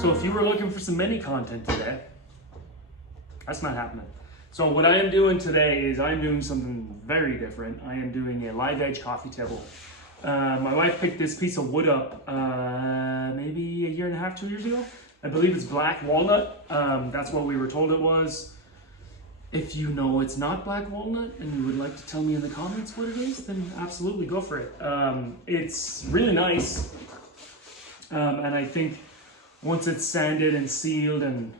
So if you were looking for some mini content today, that's not happening. So what I am doing today is I'm doing something very different. I am doing a live edge coffee table. My wife picked this piece of wood up maybe a year and a half, 2 years ago. I believe it's black walnut. That's what we were told it was. If you know it's not black walnut and you would like to tell me in the comments what it is, then absolutely go for it. It's really nice. And I think once it's sanded and sealed and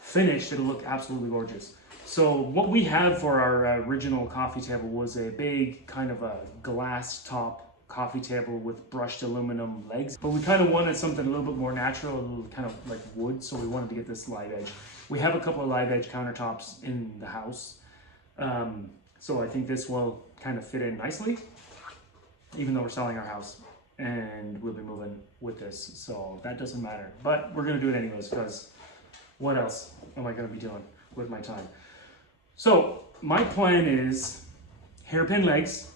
finished, it'll look absolutely gorgeous. So what we have for our original coffee table was a big kind of a glass top coffee table with brushed aluminum legs. But we kind of wanted something a little bit more natural, a little kind of like wood, so we wanted to get this live edge. We have a couple of live edge countertops in the house. So I think this will kind of fit in nicely, even though we're selling our house and we'll be moving with this. So that doesn't matter, but we're gonna do it anyways, because what else am I gonna be doing with my time? So my plan is hairpin legs.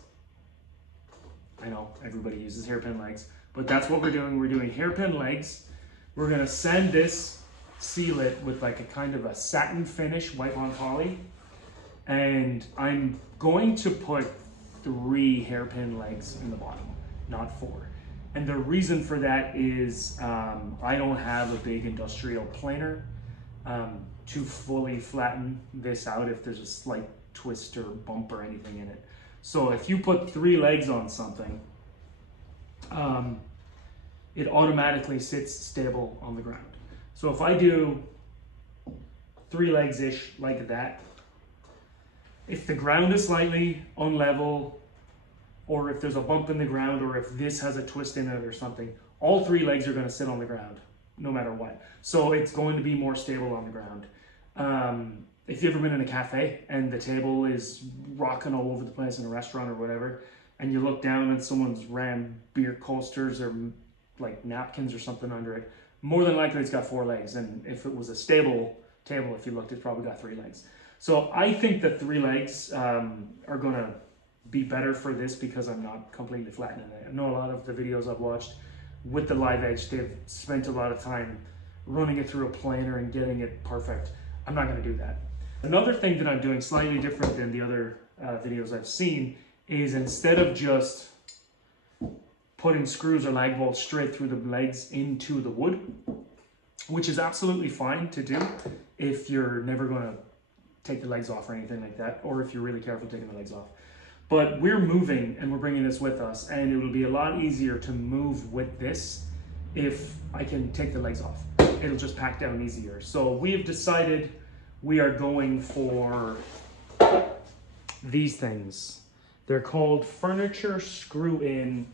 I know everybody uses hairpin legs, but that's what we're doing. We're doing hairpin legs. We're gonna sand this, seal it with like a kind of a satin finish, white on poly. And I'm going to put 3 hairpin legs in the bottom, not 4. And the reason for that is I don't have a big industrial planer to fully flatten this out if there's a slight twist or bump or anything in it. So if you put 3 legs on something, it automatically sits stable on the ground. So if I do 3 legs-ish like that, if the ground is slightly unlevel, or if there's a bump in the ground, or if this has a twist in it or something, all 3 legs are going to sit on the ground no matter what. So it's going to be more stable on the ground. If you've ever been in a cafe and the table is rocking all over the place in a restaurant or whatever, and you look down and someone's ran beer coasters or like napkins or something under it, more than likely it's got 4 legs. And if it was a stable table, if you looked, it's probably got 3 legs. So I think that 3 legs are going to be better for this because I'm not completely flattening it. I know a lot of the videos I've watched with the live edge, they've spent a lot of time running it through a planer and getting it perfect. I'm not going to do that. Another thing that I'm doing slightly different than the other videos I've seen is instead of just putting screws or lag bolts straight through the legs into the wood, which is absolutely fine to do if you're never going to take the legs off or anything like that, or if you're really careful taking the legs off. But we're moving and we're bringing this with us, and it will be a lot easier to move with this if I can take the legs off. It'll just pack down easier. So we've decided we are going for these things. They're called furniture screw-in.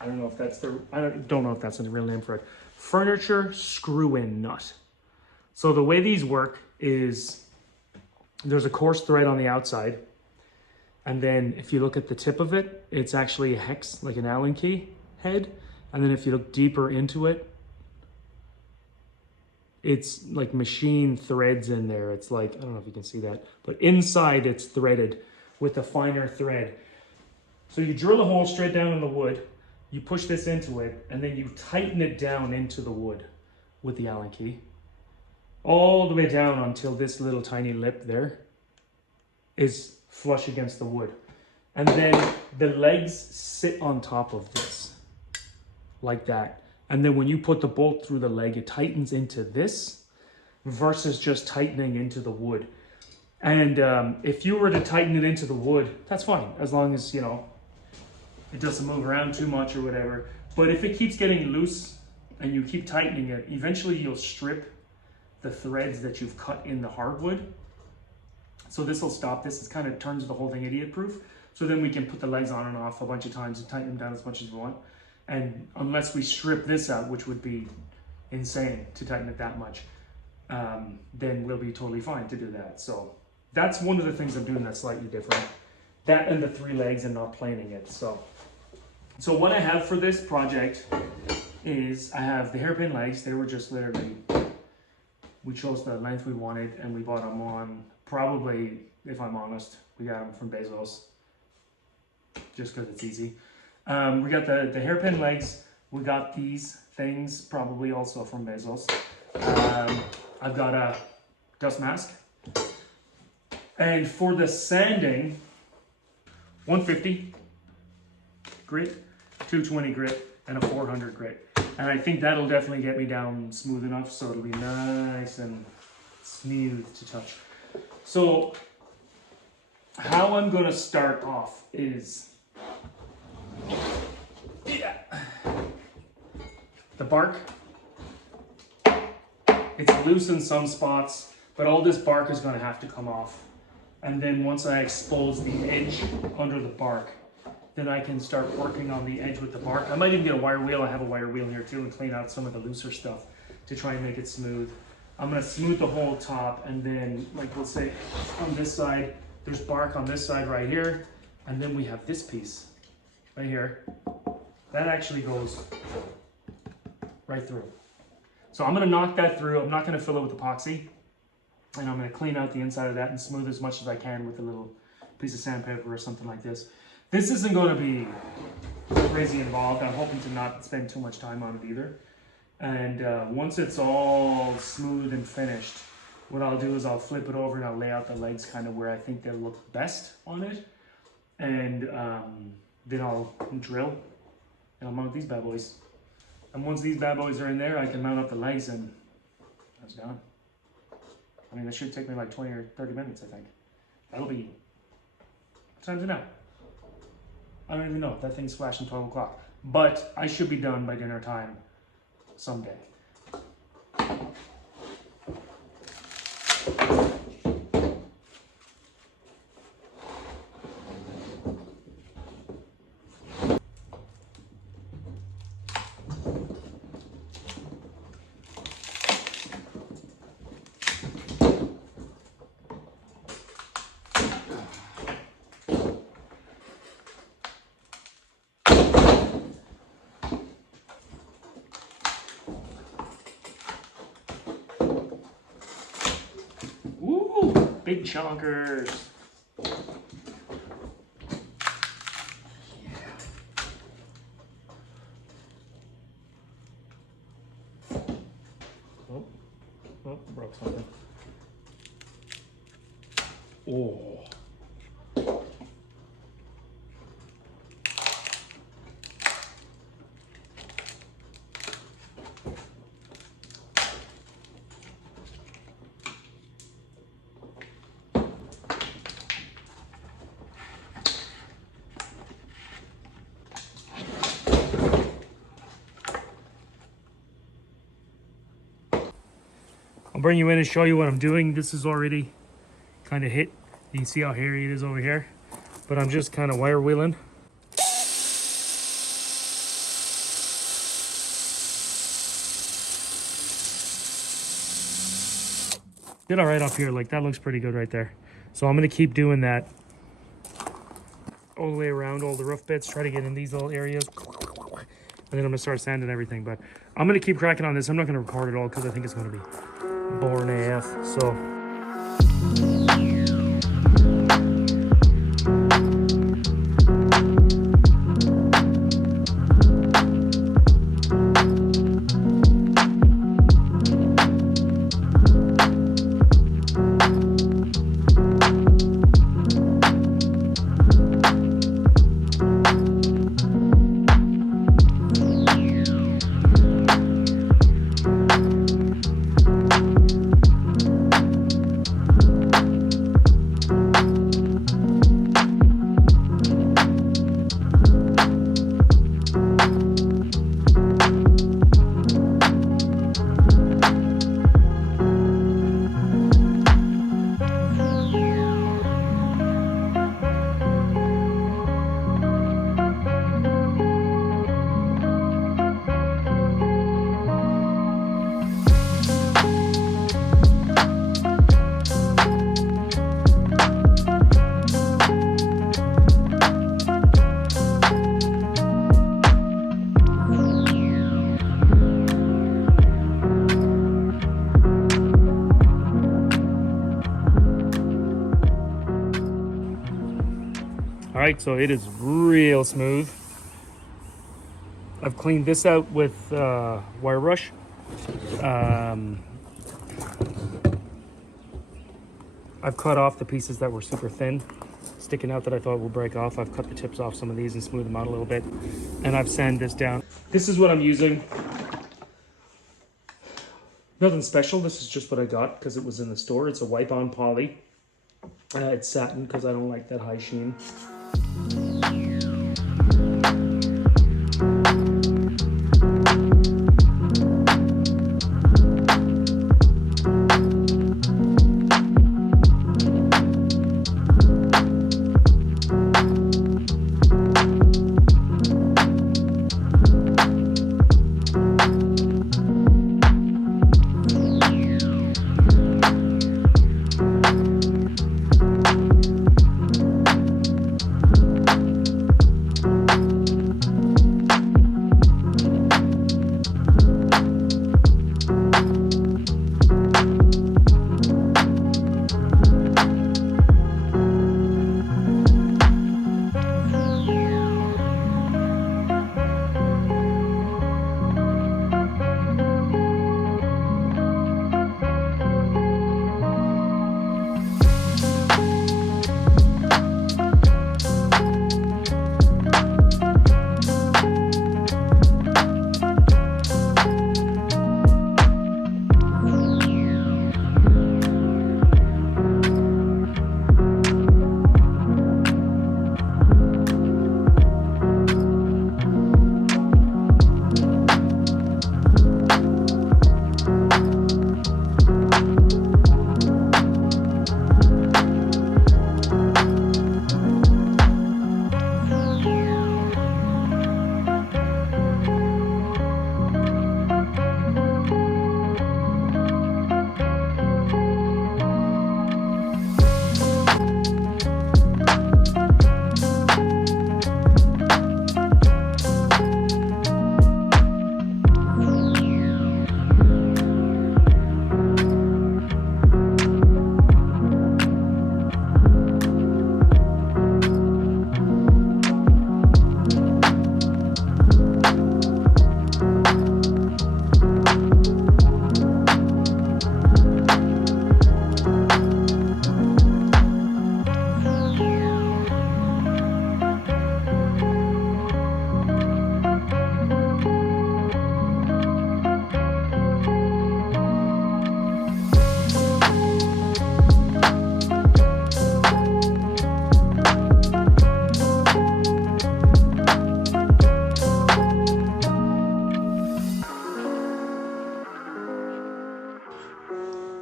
I don't know if that's the, I don't know if that's the real name for it. Furniture screw-in nut. So the way these work is there's a coarse thread on the outside, and then if you look at the tip of it, it's actually a hex, like an Allen key head. And then if you look deeper into it, it's like machine threads in there. It's like, I don't know if you can see that, but inside it's threaded with a finer thread. So you drill a hole straight down in the wood, you push this into it, and then you tighten it down into the wood with the Allen key, all the way down until this little tiny lip there is flush against the wood. And then the legs sit on top of this, like that. And then when you put the bolt through the leg, it tightens into this versus just tightening into the wood. And if you were to tighten it into the wood, that's fine, as long as, you know, it doesn't move around too much or whatever. But if it keeps getting loose and you keep tightening it, eventually you'll strip the threads that you've cut in the hardwood. So this will stop this. It kind of turns the whole thing idiot proof. So then we can put the legs on and off a bunch of times and tighten them down as much as we want. And unless we strip this out, which would be insane to tighten it that much, then we'll be totally fine to do that. So that's one of the things I'm doing that's slightly different. That and the 3 legs and not planing it. So what I have for this project is I have the hairpin legs. They were just literally, we chose the length we wanted and we bought them on, probably, if I'm honest, we got them from Bezos just because it's easy. We got the hairpin legs. We got these things, probably also from Bezos. I've got a dust mask. And for the sanding, 150 grit, 220 grit, and a 400 grit. And I think that'll definitely get me down smooth enough so it'll be nice and smooth to touch. So how I'm gonna start off is, the bark. It's loose in some spots, but all this bark is gonna have to come off. And then once I expose the edge under the bark, then I can start working on the edge with the bark. I might even get a wire wheel. I have a wire wheel here too, and clean out some of the looser stuff to try and make it smooth. I'm gonna smooth the whole top, and then, like, let's say on this side, there's bark on this side right here, and then we have this piece right here. That actually goes right through. So I'm gonna knock that through. I'm not gonna fill it with epoxy, and I'm gonna clean out the inside of that and smooth as much as I can with a little piece of sandpaper or something like this. This isn't gonna be crazy involved. I'm hoping to not spend too much time on it either. And once it's all smooth and finished, what I'll do is I'll flip it over and I'll lay out the legs kind of where I think they'll look best on it. And then I'll drill and I'll mount these bad boys. And once these bad boys are in there, I can mount up the legs and that's done. I mean, that should take me like 20 or 30 minutes, I think. That'll be, what time is it now? I don't even know. That thing's flashing 12 o'clock. But I should be done by dinner time someday. Big chonkers. Yeah. Oh, broke something. Oh. I'll bring you in and show you what I'm doing. This is already kind of hit. You can see how hairy it is over here, but I'm just kind of wire wheeling. Did all right up here, like that looks pretty good right there. So I'm gonna keep doing that all the way around all the rough bits, try to get in these little areas. And then I'm gonna start sanding everything, but I'm gonna keep cracking on this. I'm not gonna record it all because I think it's gonna be boring AF, so. All right, so it is real smooth. I've cleaned this out with wire brush. I've cut off the pieces that were super thin, sticking out, that I thought would break off. I've cut the tips off some of these and smoothed them out a little bit. And I've sanded this down. This is what I'm using. Nothing special. This is just what I got because it was in the store. It's a wipe-on poly. It's satin because I don't like that high sheen.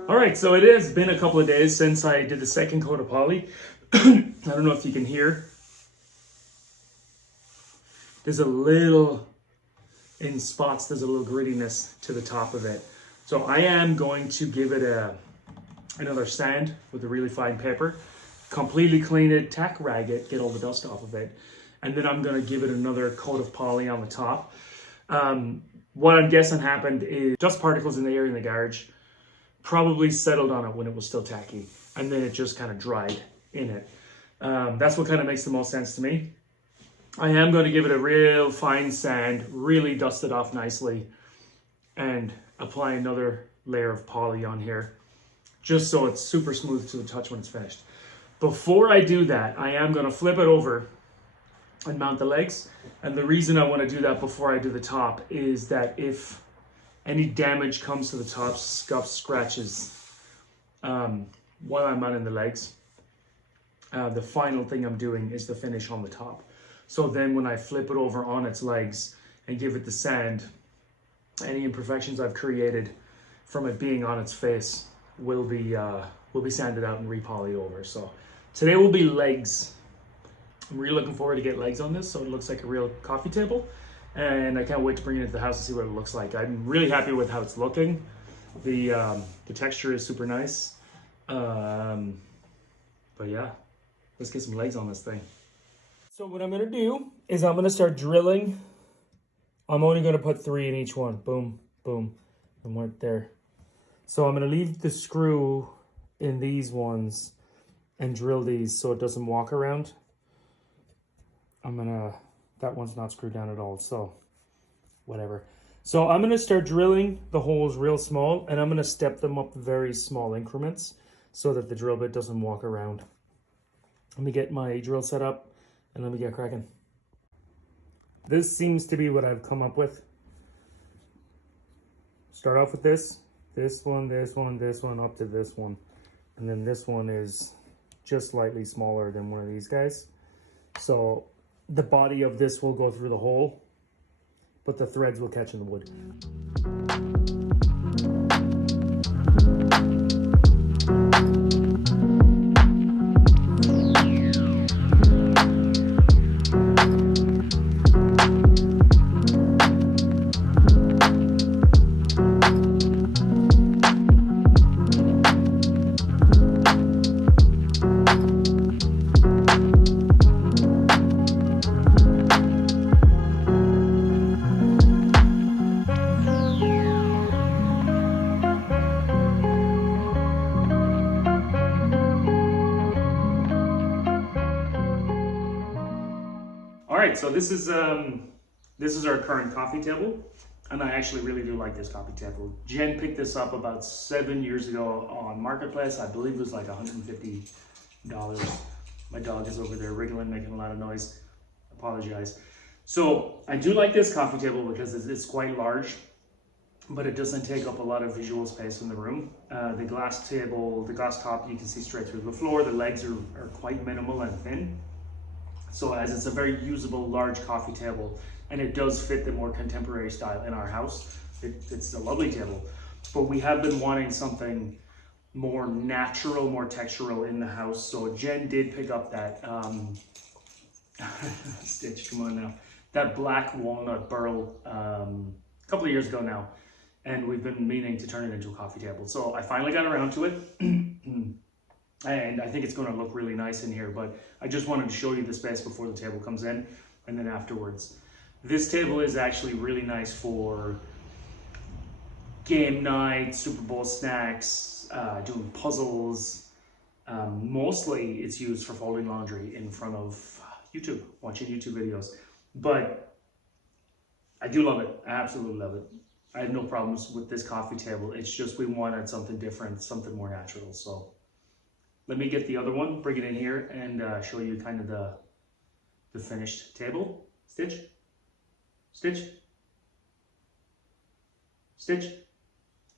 All right, so it has been a couple of days since I did the second coat of poly. I don't know if you can hear. There's a little, in spots, there's a little grittiness to the top of it. So I am going to give it another sand with a really fine paper, completely clean it, tack rag it, get all the dust off of it. And then I'm gonna give it another coat of poly on the top. What I'm guessing happened is dust particles in the area in the garage probably settled on it when it was still tacky, and then it just kind of dried in it. That's what kind of makes the most sense to me. I am going to give it a real fine sand, really dust it off nicely, and apply another layer of poly on here, just so it's super smooth to the touch when it's finished. Before I do that, I am going to flip it over and mount the legs. And the reason I want to do that before I do the top is that if any damage comes to the top, scuffs, scratches, while I'm mounting the legs, the final thing I'm doing is the finish on the top. So then when I flip it over on its legs and give it the sand, any imperfections I've created from it being on its face will be sanded out and re-poly over. So today will be legs. I'm really looking forward to get legs on this so it looks like a real coffee table. And I can't wait to bring it into the house and see what it looks like. I'm really happy with how it's looking. The texture is super nice. But yeah, let's get some legs on this thing. So what I'm gonna do is I'm gonna start drilling. I'm only gonna put 3 in each one. Boom, boom, and right there. So I'm gonna leave the screw in these ones and drill these so it doesn't walk around. That one's not screwed down at all. So whatever. So I'm gonna start drilling the holes real small, and I'm gonna step them up very small increments so that the drill bit doesn't walk around. Let me get my drill set up and let me get cracking. This seems to be what I've come up with. Start off with this one, this one, this one, up to this one. And then this one is just slightly smaller than one of these guys. So the body of this will go through the hole, but the threads will catch in the wood. All right, so this is our current coffee table, and I actually really do like this coffee table. Jen picked this up about 7 years ago on Marketplace. I believe it was like $150. My dog is over there wriggling, making a lot of noise. Apologize. So I do like this coffee table because it's quite large, but it doesn't take up a lot of visual space in the room. The glass table, the glass top, you can see straight through the floor. The legs are quite minimal and thin. So as it's a very usable large coffee table, and it does fit the more contemporary style in our house, it's a lovely table. But we have been wanting something more natural, more textural in the house. So Jen did pick up that, Stitch, come on now, that black walnut burl a couple of years ago now. And we've been meaning to turn it into a coffee table. So I finally got around to it. And I think it's going to look really nice in here, but I just wanted to show you the space before the table comes in and then afterwards. This table is actually really nice for game night, Super Bowl snacks, doing puzzles. Mostly it's used for folding laundry in front of YouTube, watching YouTube videos. But I do love it. I absolutely love it. I have no problems with this coffee table. It's just we wanted something different, something more natural. So let me get the other one, bring it in here, and show you kind of the finished table. Stitch, Stitch, Stitch.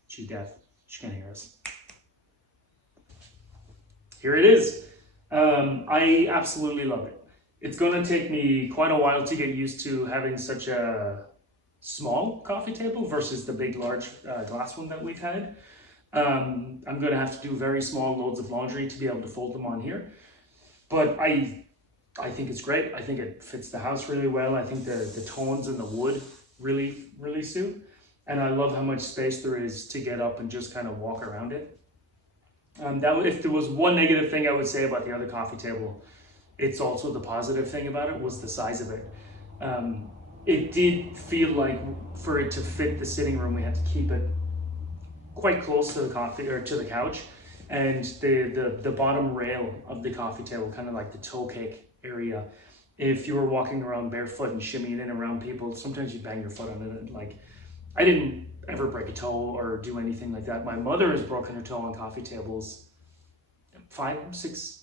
She's deaf. She can't hear us. Here it is. I absolutely love it. It's going to take me quite a while to get used to having such a small coffee table versus the big, large glass one that we've had. I'm going to have to do very small loads of laundry to be able to fold them on here. But I think it's great. I think it fits the house really well. I think the tones and the wood really suit. And I love how much space there is to get up and just kind of walk around it. If there was one negative thing I would say about the other coffee table, it's also the positive thing about it was the size of it. It did feel like for it to fit the sitting room, we had to keep it quite close to the coffee or to the couch, and the bottom rail of the coffee table, kind of like the toe cake area. If you were walking around barefoot and shimmying in around people, sometimes you bang your foot on it. And like, I didn't ever break a toe or do anything like that. My mother has broken her toe on coffee tables 500, 600,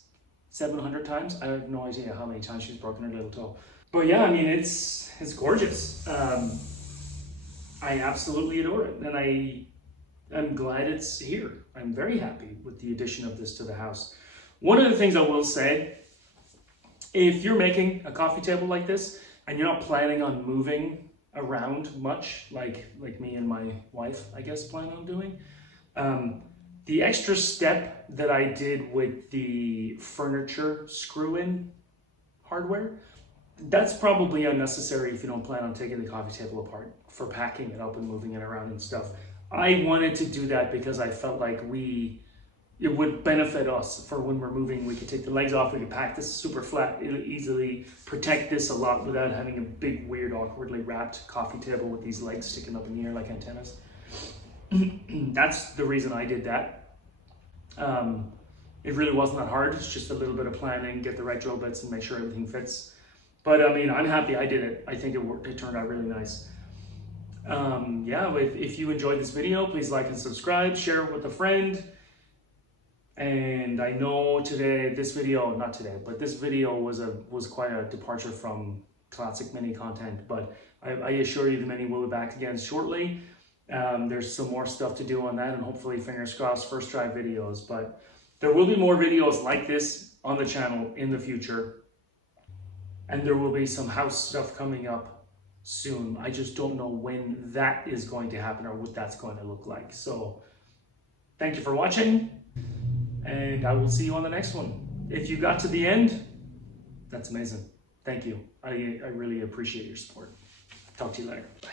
700 times. I have no idea how many times she's broken her little toe. But yeah, I mean, it's gorgeous. I absolutely adore it, and I'm glad it's here. I'm very happy with the addition of this to the house. One of the things I will say, if you're making a coffee table like this and you're not planning on moving around much, like me and my wife, I guess, plan on doing, the extra step that I did with the furniture screw-in hardware, that's probably unnecessary if you don't plan on taking the coffee table apart for packing it up and moving it around and stuff. I wanted to do that because I felt like it would benefit us for when we're moving. We could take the legs off, we could pack this super flat, it'll easily protect this a lot without having a big, weird, awkwardly wrapped coffee table with these legs sticking up in the air like antennas. That's the reason I did that. It really wasn't that hard. It's just a little bit of planning, get the right drill bits and make sure everything fits. But I mean, I'm happy I did it. I think it worked. It turned out really nice. Yeah, if you enjoyed this video, please like and subscribe, share it with a friend. And I know this video was quite a departure from classic mini content, but I assure you the mini will be back again shortly. There's some more stuff to do on that, and hopefully, fingers crossed, first try videos. But there will be more videos like this on the channel in the future, and there will be some house stuff coming up soon. I just don't know when that is going to happen or what that's going to look like. So thank you for watching, and I will see you on the next one. If you got to the end, that's amazing. Thank you. I really appreciate your support. Talk to you later. Bye.